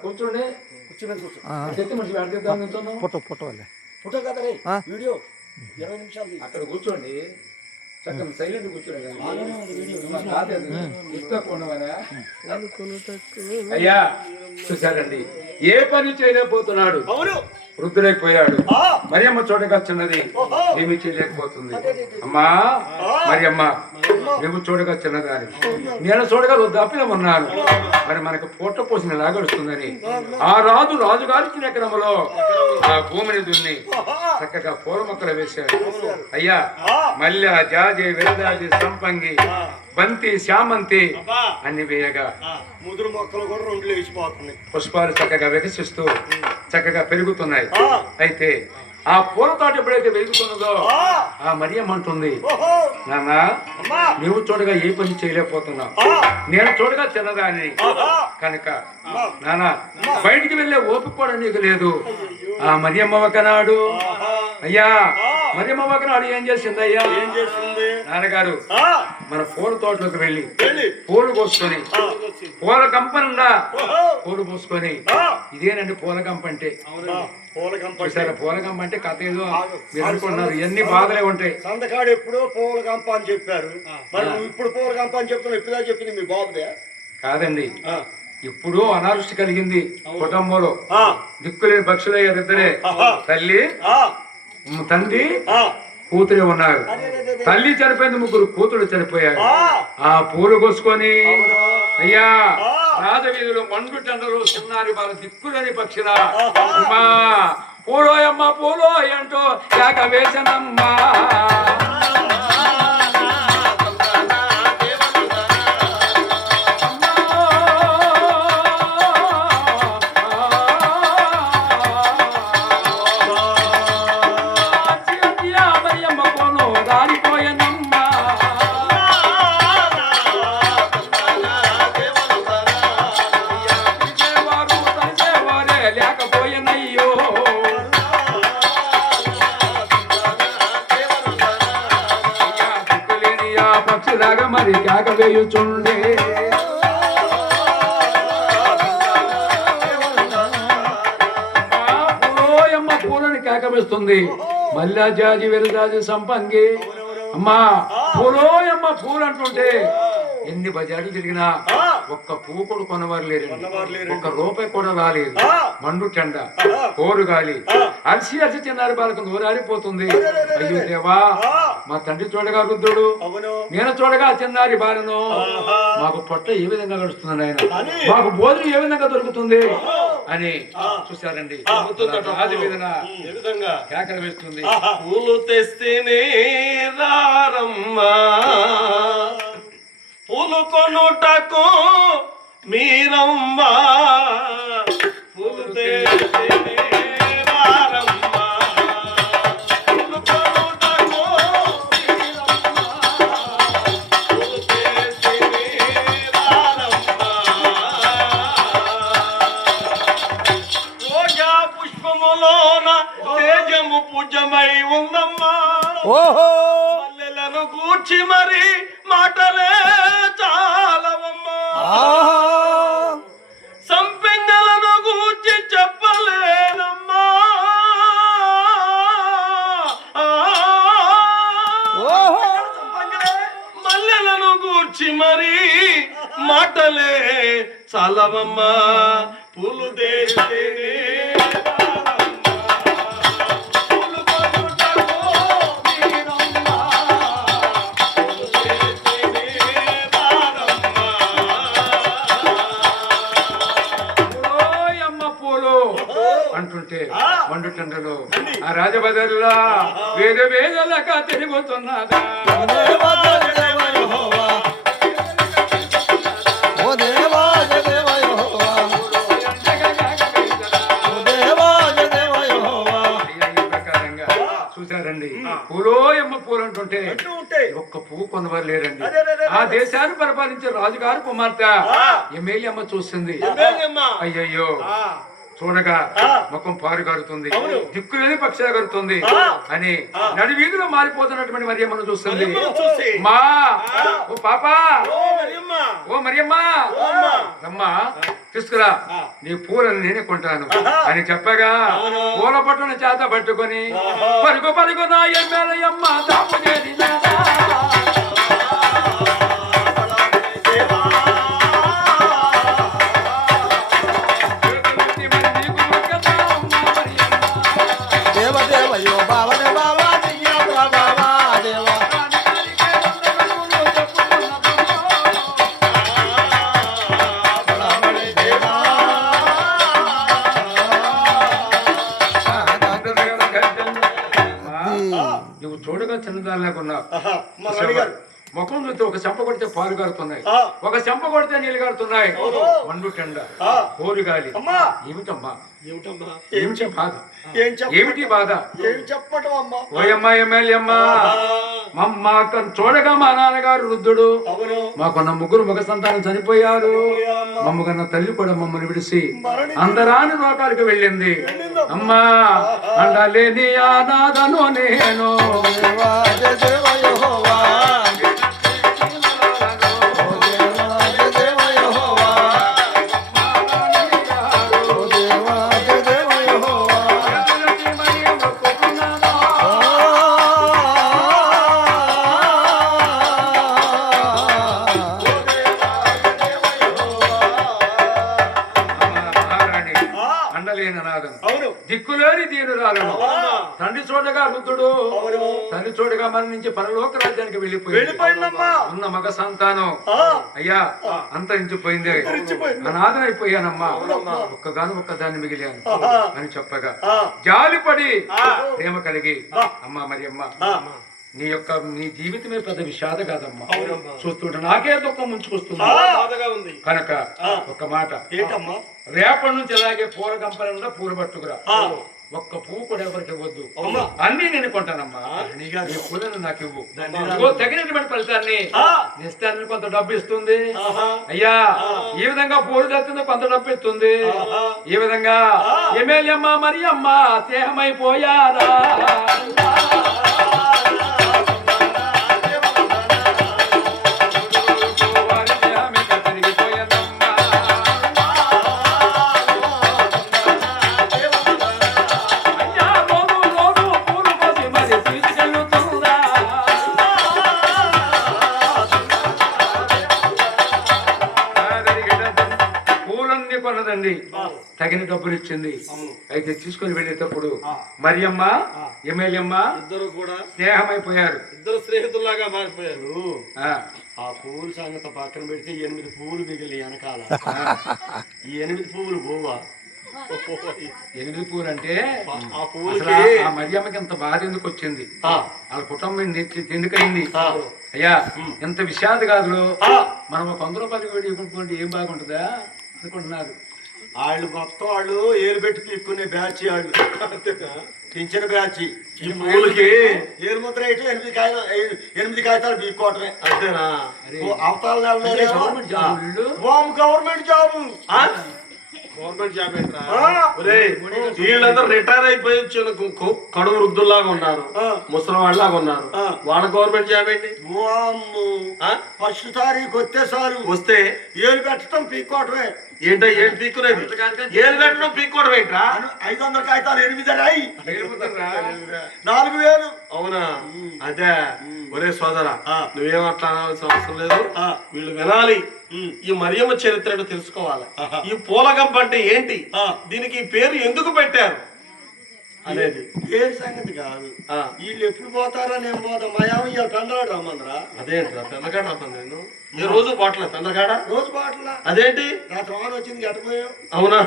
కూర్చోండి ఫోటో కదా వీడియో 20 నిమిషాలు అక్కడ కూర్చోండి చక్కగా సైలెంట్ కూర్చోండి అయ్యా చూసారండి ఏ పని చేయలేకపోతున్నాడు వృద్ధులైపోయాడు మరియమ్మ చూడగా చిన్నది ఏమి చేయలేకపోతుంది అమ్మా మరియమ్మ నువ్వు చూడగా చిన్నదాని నేను చూడగా వృద్ధాప్యమన్నాను మరి మనకు పూట పోసిన లాగడుస్తుందని ఆ రాజుగారిచిన ఎకరములో ఆ భూమిని దున్ని చక్కగా పూల మొక్కలు వేశాడు అయ్యా మల్లె జాజి విరజాజి సంపంగి బంతి శామంతి అన్ని వేయగా ముదురు మొక్కలు కూడా రెండు లేచిపోతున్నాయి పుష్పాలు చక్కగా వికసిస్తూ చక్కగా పెరుగుతున్నాయి అయితే ఆ పూల తోట ఎప్పుడైతే వెలుగుతున్నదో ఆ మరియమ్మ అంటుంది నాన్న నువ్వు చూడగా ఏ పని చేయలేకపోతున్నావు నేను చూడగా చిన్నదాన్ని కనుక నాన్న బయటికి వెళ్ళే ఓపిక కూడా నీకు లేదు ఆ మరియమ్మ ఒకనాడు అయ్యా మరియమ్మ ఒకనాడు ఏం చేసింది అయ్యా ఏం చేసింది నాన్నగారు మన పూల తోటలోకి వెళ్ళి పూలు కోసుకొని పూల కంపనుండా పూలు పోసుకొని ఇదేనండి పూల కంప అంటే పూలగంప అంటే కథ ఏదో మీరు అనుకున్నారు ఎన్ని బాధలే ఉంటాయి సంతకాడు ఎప్పుడో పూలగంప అని చెప్పారు మరి నువ్వు ఇప్పుడు పూలగంప అని చెప్తున్నావు ఎప్పుడా చెప్పింది మీ బాబుదే కాదండి ఇప్పుడు అనారుష్టి కలిగింది కుటుంబంలో దిక్కులేని పక్షులయ్యారు ఇద్దరే తల్లి తండ్రి కూతురే ఉన్నారు తల్లి చనిపోయింది ముగ్గురు కూతురు చనిపోయారు ఆ పూలు కోసుకొని అయ్యా రాజవీధులు మండు టండలు చిన్నారి వాళ్ళ దిక్కులని పక్షిరా అమ్మా పూలోయమ్మ పూలోయ్ అంటూ కేక వేసనమ్మా మరి కేక వేయుచుండే పూలోయమ్మ పూలని కేక వేస్తుంది మల్లా జాజి విరజాజి సంపంగి అమ్మా పూలోయమ్మ పూలు అంటుంటే ఎన్ని బజార్లు తిరిగినా ఒక్క పువ్వు కూడా కొనవారు లేరు ఒక్క రూపాయి కూడా రాలేదు మండు చెండ కోరు గాలి అరిసి చిన్నారి బాలకు నూరారిపోతుంది అయ్యో దేవా మా తండ్రి చూడగా వృద్ధుడు నేను చూడగా చిన్నారి బాలను మాకు పొట్ట ఏ విధంగా గడుస్తుంది ఆయన మాకు భోజనం ఏ విధంగా దొరుకుతుంది అని చూశారండి అది విధంగా కేకలు వేస్తుంది పూలు తెస్తేనే రారమ్మా పూలు కొనుటకు మీరమ్మా పూలు తెస్తేనే రారమ్మా పూలు కొనుటకు మీరమ్మా పూలు తెస్తేనే రారమ్మా రోజా పుష్పములోన తేజము పూజమై ఉందమ్మా మల్లెలను గూర్చి మరి మాటలే చాలవమ్మా సంపెంగలను గూర్చి చెప్పలేనమ్మా మల్లెలను గూర్చి మరి మాటలే చాలవమ్మా పూలు దేశేనే అంటుంటే మండు టండలో ఆ రాజబజార్లో వేద వేదలక తిరుగుతున్నదా చూసారండి పూలో ఎమ్మ పూలు అంటుంటే అంటూ ఉంటే ఒక్క పువ్వు కొనవారు లేరండి. అరే, అరే, అరే. ఆ దేశాన్ని పరిపాలించే రాజుగారు కుమార్తె ఎమ్మెల్యే అమ్మ చూస్తుంది. అయ్యయ్యో చూడగా ముఖం పారు గారుతుంది, దిక్కులేని పక్షిగా గారుతుంది అని నడి వీధిలో మారిపోతున్నటువంటి మరియమ్మను చూస్తుంది. మా ఓ పాపా, ఓ మరియమ్మ అమ్మా తీసుకురా, నీ పూలను నేనే కొంటాను అని చెప్పగా పూల పట్టును చేత పట్టుకొని పరుగు పరుగు నా ఎమ్మెల్యమ్మ తాపు చేరినా. నువ్వు చూడగా చిన్నదానిలాగా ఉన్నావు. ముఖం చూస్తే ఒక చెంప కొడితే పాలు గారుతున్నాయి, ఒక చెంప కొడితే నీళ్ళు గారుతున్నాయి. మండు టెండ కోరు గాలి. ఏమిటమ్మా ఏమిటి బాధ? ఏమిటి బాధ? ఓయమ్మా ఎమ్మెల్యేమ్మా, చూడగా మా నాన్నగారు వృద్ధుడు, మాకున్న ముగ్గురు మగ సంతానం చనిపోయారు. మమ్మకన్న తల్లి కూడా మమ్మల్ని విడిసి అందరాని లోకాలకు వెళ్ళింది. అమ్మా అండలేని ఆనాదను నేను దిక్కులేని దీనురాలను. తండ్రి చూడగా వృద్ధుడు, తల్లి చూడగా మరణించి పరలోక రాజ్యానికి వెళ్ళిపోయింది. ఉన్న మగ సంతానం అయ్యా అంతరించిపోయింది, అనాథనైపోయానమ్మా, ఒక్కగాను ఒక్కదాన్ని మిగిలాను అని చెప్పగా జాలిపడి ప్రేమ కలిగి అమ్మా మరియమ్మ నీ జీవితమే పెద్ద విషాద కాదమ్మా, చూస్తుంటే నాకే దుఃఖం ముంచుకొస్తుంది కనుక ఒక్క మాట, రేపటి నుంచి అలాగే పూల గంపలంగా పూల పట్టుకురా, ఒక్క పువ్వు కూడా ఎవరికి ఇవ్వద్దు, అన్ని నేను కొంటానమ్మా, నీ పూలను నాకు ఇవ్వు, తగినటువంటి ఫలితాన్ని నిస్తాన్ని కొంత డబ్బు ఇస్తుంది. అయ్యా ఈ విధంగా పూలు తెస్తుంది, కొంత డబ్బు ఇస్తుంది. ఈ విధంగా ఎమ్మెల్యే అమ్మ మరి అమ్మ స్నేహమైపోయారా. తగిన డబ్బులు ఇచ్చింది. అయితే తీసుకుని వెళ్ళేటప్పుడు మరియమ్మ ఎమ్మెల్యేమ్మ ఇద్దరు కూడా స్నేహమైపోయారు, ఇద్దరు స్నేహితుల్లాగా మారిపోయారు. ఆ పువ్వులు సంగతి పక్కన పెడితే 8 పువ్వులు మిగిలి వెనకాల ఈ 8 పువ్వులు పోవా. 8 పువ్వులు అంటే ఆ మరియమ్మకి ఎంత బాధ ఎందుకు వచ్చింది, వాళ్ళ కుటుంబం ఎందుకయింది అయ్యా, ఎంత విషాద కాదులో మనం 100 రూపాయలు ఏం బాగుంటుందా అనుకుంటున్నారు. వాళ్ళు మొత్తం వాళ్ళు ఏరు పెట్టి పీక్కునే బ్యాచ్, వాళ్ళు పింఛన్ బ్యాచ్. ఈ పూలకి ఏరు ముద్ర అయితే 8 కాగితాలు పీక్కోవటమే అంతేనా. అవతాల గవర్నమెంట్ జాబు వీళ్ళందరూ రిటైర్ అయిపోయి వచ్చిన కడుగు వృద్ధుల్లాగా ఉన్నారు, ముసలి వాళ్ళలాగా ఉన్నారు. వాళ్ళ గవర్నమెంట్ జాబ్ ఏంటి? ఫస్ట్ తారీఖు వస్తే ఏళ్ళు పెట్టడం పీక్కోవటమే. ఏంటో ఏళ్ళు పీక్కునేది, ఏళ్ళు పెట్టడం పీక్కోవడం ఏంట్రా? 500 కాగితాలు 8 రాయి 4000. అవునా? అదే ఒరే సోదరా, నువ్వేమట్లా అనాల్సిన అవసరం లేదు, వీళ్ళు వినాలి. ఈ మరియమ్మ చరిత్రను తెలుసుకోవాలి. ఈ పూలగంప అంటే ఏంటి, దీనికి పేరు ఎందుకు పెట్టారు అనేది పేరు సంగతి కాదు. వీళ్ళు ఎప్పుడు పోతారా, నేను పోతా మయామ పెందలాడు రమ్మందరా. అదేంట్రా పెందకాడ రమ్మని నేను ఈ రోజు బాటల పెందకాడ రోజు బాటల అదేంటి రాత్రి వాన వచ్చింది గట్టపోయావు. అవునా?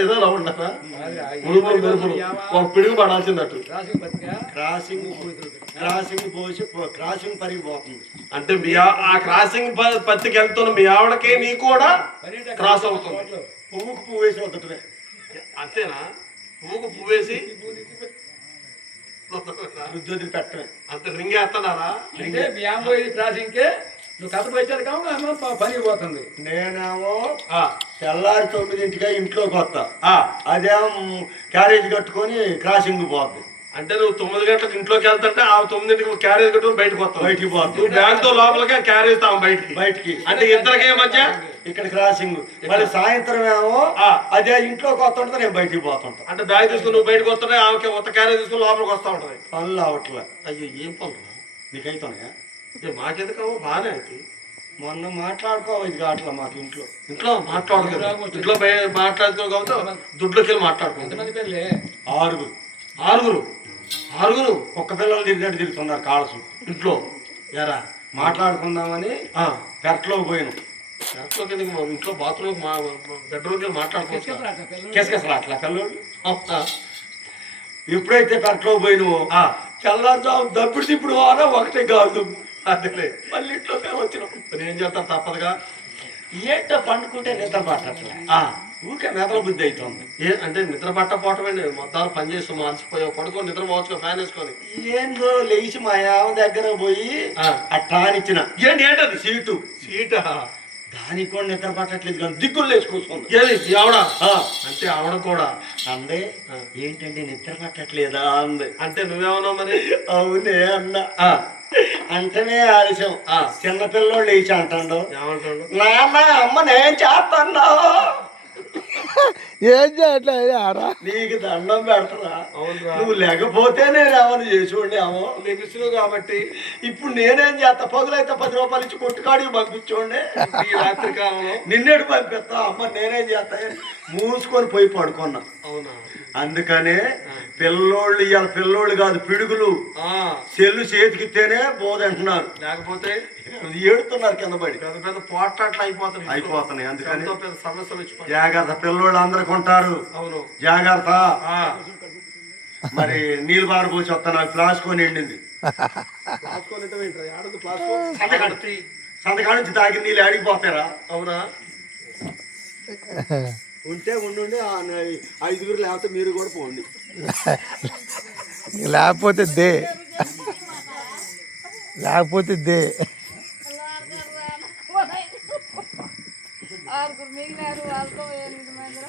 ఏదో ఉండరా ముడుపులు మెరుపులు ఒక పిడుగు పడాల్సిందట్టు క్రాసింగ్ పోసి క్రాసింగ్ పరిగిపోతుంది అంటే మీ ఆ క్రాసింగ్ పత్తికి వెళ్తున్న మీ ఆవిడకి నీకు కూడా క్రాస్ అవుతుంది. పువ్వుకు పువ్వు వేసి వద్దటమే అంతేనా? పువ్వుకు పువ్వు వేసి రుద్దు వదిలి పెట్టమే. అంత రింగ్ వేస్తున్నారా? అంటే మీ అమ్మాయి క్రాసింగ్కే నువ్వు కథ వచ్చారు కావు పని పోతుంది. నేనేమో ఆ, తెల్లారి 9ంటికే ఇంట్లోకి వస్తా, ఆ. అదేమో క్యారేజ్ కట్టుకొని క్రాసింగ్ పోద్ది. అంటే నువ్వు 9 గంటలకు ఇంట్లోకి వెళ్తుంటే ఆ 9ంటికి క్యారేజ్ కట్టుకుని బయటకు వస్తావు. బయటికి పోద్ది. నువ్వు బ్యాగ్ తో లోపలికి క్యారేజ్ తావు బయటికి. బయటికి అంటే ఇద్దరికే మధ్య ఇక్కడ క్రాసింగ్. మళ్ళీ సాయంత్రం ఏమో ఆ. అదే ఇంట్లోకి వస్తుంటే నేను బయటికి పోతుంటా. అంటే బ్యాగ్ తీసుకుని నువ్వు బయటకు వస్తుంటే ఆమెకి కొత్త క్యారేజ్ తీసుకుని లోపలికి వస్తా ఉంటది. పనులు అవట్లే. అయ్యో ఏం పనులు నీకైతున్నాయా? మాకెందుకు బాగానే అయితే మొన్న మాట్లాడుకోవాలి కావట్లే మాకు ఇంట్లో. ఇంట్లో మాట్లాడదు కదా. ఇంట్లో మాట్లాడుకో కాబట్టి దుడ్లోకి వెళ్ళి మాట్లాడుకో. ఎంతమంది పెళ్ళి? 6 ఆరుగురు ఒక్క పిల్లలు తిరిగినట్టు తిరుగుతున్నారు కాళ్ళసు. ఇంట్లో ఎరా మాట్లాడుకుందామని పెరట్లో పోయినాం. ఇంట్లోకి ఎందుకు? ఇంట్లో బాత్రూమ్ బెడ్రూమ్కి వెళ్ళి మాట్లాడుకోవచ్చు. కిసకిసలు అట్లా పిల్లలు. ఎప్పుడైతే పెరట్లో పోయినావో తెల్లారుజాము దప్పుడు ఇప్పుడు వారా ఒకటే కాదు. అదేలే. మళ్ళీ ఇంట్లోకి వచ్చినాం. మరి ఏం చేస్తారు తప్పదుగా. ఏంటో పండుకుంటే నిద్ర పట్టట్లే. ఊరికే మెదల బుద్ధి అవుతుంది. అంటే నిద్ర పట్టపోవటమేండి. మొత్తాలు పని చేస్తూ మార్చిపోయావు. పడుకొని నిద్ర పోవచ్చు ఫ్యాన్ వేసుకొని. ఏందో లేచి మా యావ దగ్గర పోయి అట్లా అనిచ్చిన. ఏంటది? సీటా? దానికి కూడా నిద్ర పట్టట్లేదు కానీ దిక్కులు లేచి కూర్చుంది. ఏది ఆవిడ? అంటే ఆవిడ కూడా అందే ఏంటంటే నిద్ర పట్టట్లేదా అంది. అంటే నువ్వేమన్నావు మరి? అవునే అన్న. అంటేనే ఆలస్యం. చిన్నపిల్లోళ్ళు లేచి అంటాడు, ఏమంటాడు? నాన్న అమ్మ నేను చేస్తాను. ఏం చేయట్లేరా? నీకు దండం పెడతా. అవునురా. నువ్వు లేకపోతే నేను ఏమన్నా చేసి ఉండేమో. లెగిసినావు కాబట్టి ఇప్పుడు నేనేం చేస్తా? పగులైతే 10 రూపాయలు ఇచ్చి కొట్టుకాడికి పంపించండి. ఈ రాత్రి కాలంలో నిన్నెడు పంపిస్తా. అమ్మ నేనేం చేస్తా? మూసుకొని పోయి పడుకున్నా. అవునా? అందుకనే పిల్లోళ్ళు ఇవాళ పిల్లోళ్ళు కాదు పిడుగులు. చెల్లు చేతికిస్తేనే బోధంటున్నారు, లేకపోతే ఏడుతున్నారు కింద పడి. పెద్ద పెద్ద పోట్లాట్లు అయిపోతున్నాయి. అందుకని పెద్ద సమస్యలు వచ్చి జాగ్రత్త. పిల్లోళ్ళు అందరికి ఉంటారు, అవును జాగ్రత్త. మరి నీళ్ళు బారు పోసి వస్తా. నాకు ప్లాస్కొని ఎండింది. సంతకాడ నుంచి తాగి నీళ్ళు ఆడిపోతారా? అవునా? ఉంటే ఉండి 5గురు లేకపోతే మీరు కూడా పోండి. లేకపోతే దే ఆరుగురు మిగిలినారు వాళ్ళతో 8 మంది